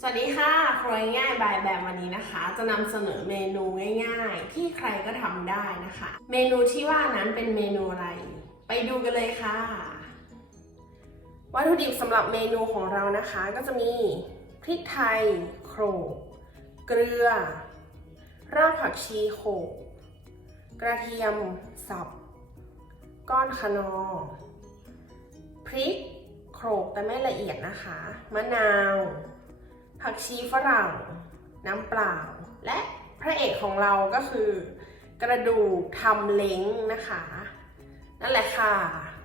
สวัสดีค่ะครัวง่ายบายแบบวันนี้นะคะ จะนำเสนอเมนูง่ายๆ ที่ใครก็ทำได้นะคะ เมนูที่ว่านั้นเป็นเมนูอะไร ไปดูกันเลยค่ะ วัตถุดิบสำหรับเมนูของเรานะคะ ก็จะมีพริกไทยโขลกเกลือ รากผักชีโขลกกระเทียมสับ ก้อนคะนอพริกโขลกแต่ไม่ละเอียดนะคะ มะนาว ผักชีฝรั่ง น้ำเปล่า และพระเอกของเราก็คือ กระดูกทำเล้งนะคะ นั่นแหละค่ะ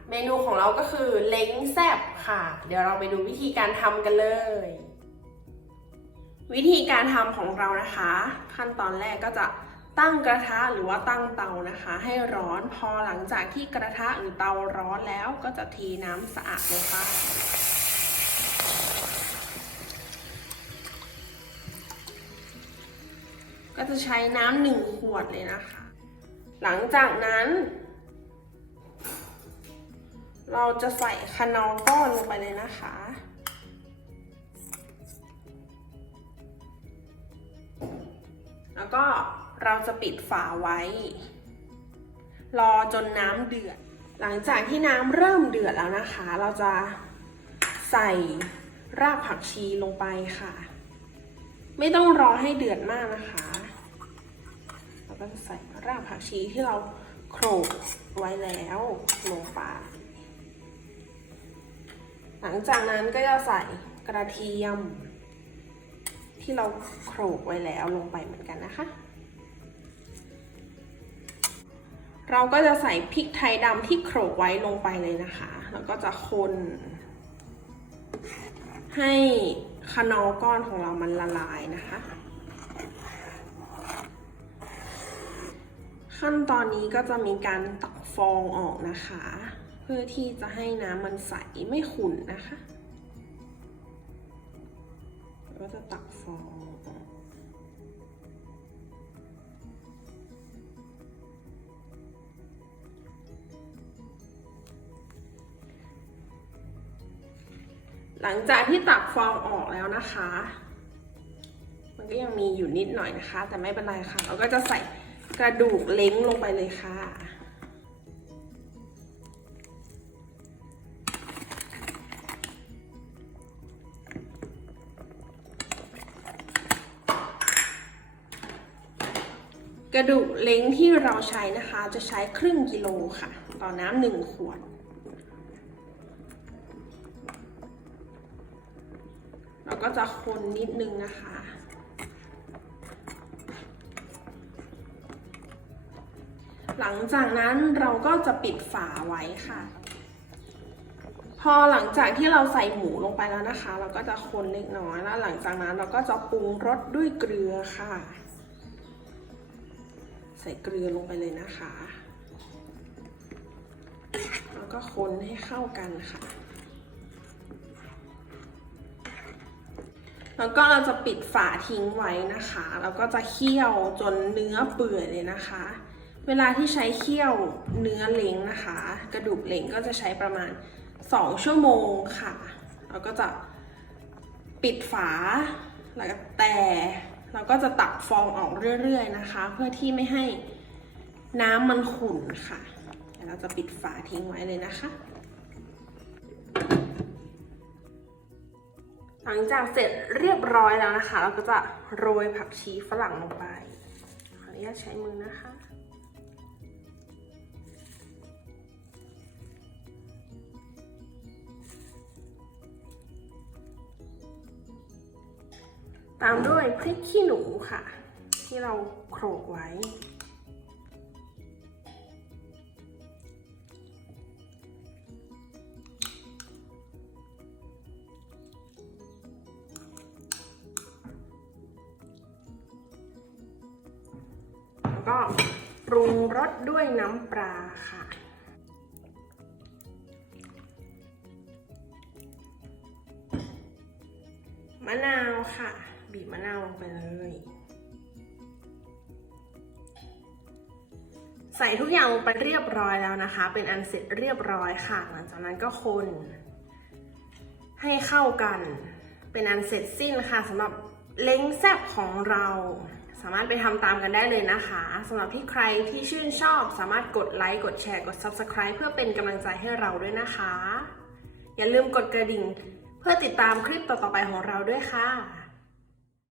เมนูของเราก็คือเล้งแซบค่ะ เดี๋ยวเราไปดูวิธีการทำกันเลย วิธีการทำของเรานะคะ ขั้นตอนแรกก็จะตั้งกระทะหรือว่าตั้งเตานะคะ ให้ร้อนพอหลังจากที่กระทะหรือเตาร้อนแล้วก็จะเทีน้ำสะอาดลงไป ก็จะใช้น้ำหนึ่งขวดเลยนะคะ หลังจากนั้น เราจะใส่คะนอร์ก้อนลงไปเลยนะคะ แล้วก็เราจะปิดฝาไว้ รอจนน้ำเดือด หลังจากที่น้ำเริ่มเดือดแล้วนะคะ เราจะใส่รากผักชีลงไปค่ะ ไม่ต้องรอให้เดือดมากนะคะ ก็จะใส่รากผักชีที่เราโขลกไว้แล้วลงไปหลังจากนั้นก็จะใส่กระเทียม ที่เราโขลกไว้แล้วลงไปเหมือนกันนะคะ เราก็จะใส่พริกไทยดำที่โขลกไว้ลงไปเลยนะคะ แล้วก็จะคนให้คะนอร์ก้อนของเรามันละลายนะคะ ขั้นตอนนี้ก็จะมีการตักฟองออกนะคะ เพื่อที่จะให้น้ำมันใสไม่ขุ่นนะคะก็จะตักฟองออกหลังจากที่ตักฟองออกแล้วนะคะ มันก็ยังมีอยู่นิดหน่อยนะคะ แต่ไม่เป็นไรค่ะ เราก็จะใส่ กระดูกเล้งลงไปเลยค่ะ กระดูกเล้งที่เราใช้นะคะ จะใช้ครึ่งกิโลค่ะ ต่อน้ำหนึ่งขวด เราก็จะคนนิดนึงนะคะ หลังจากนั้นเราก็จะปิดฝาไว้ค่ะ พอหลังจากที่เราใส่หมูลงไปแล้วนะคะ เราก็จะคนเล็กน้อยแล้วหลังจากนั้นเราก็จะปรุงรสด้วยเกลือค่ะ ใส่เกลือลงไปเลยนะคะแล้วก็คนให้เข้ากันค่ะ แล้วก็เราจะปิดฝาทิ้งไว้นะคะ แล้วก็จะเคี่ยวจนเนื้อเปื่อยเลยนะคะ เวลาที่ใช้เคี่ยวเนื้อเล้งนะคะ กระดูกเล้งก็จะใช้ประมาณ 2 ชั่วโมงค่ะเราก็จะปิดฝาแล้วก็แต่เราก็จะตักฟองออกเรื่อยๆนะคะ เพื่อที่ไม่ให้น้ำมันขุ่นค่ะเดี๋ยวเราจะปิดฝาทิ้งไว้เลยนะคะ หลังจากเสร็จเรียบร้อยแล้วนะคะ เราก็จะโรยผักชีฝรั่งลงไปขออนุญาตใช้มือนะคะ ตามด้วยพริกขี้หนูค่ะ ที่เราโขลกไว้ แล้วก็ปรุงรสด้วยน้ำปลาค่ะมะนาวค่ะ บีบมะนาวลงไปเลย ใส่ทุกอย่างลงไปเรียบร้อยแล้วนะคะ เป็นอันเสร็จเรียบร้อยค่ะ หลังจากนั้นก็คน ให้เข้ากัน เป็นอันเสร็จสิ้นค่ะสำหรับเล้งแซบของเราสามารถไปทำตามกันได้เลยนะคะสำหรับที่ใครที่ชื่นชอบ สามารถกดไลค์กดแชร์กด Subscribe เพื่อเป็นกำลังใจให้เราด้วยนะคะ อย่าลืมกดกระดิ่ง เพื่อติดตามคลิปต่อๆไปของเราด้วยค่ะ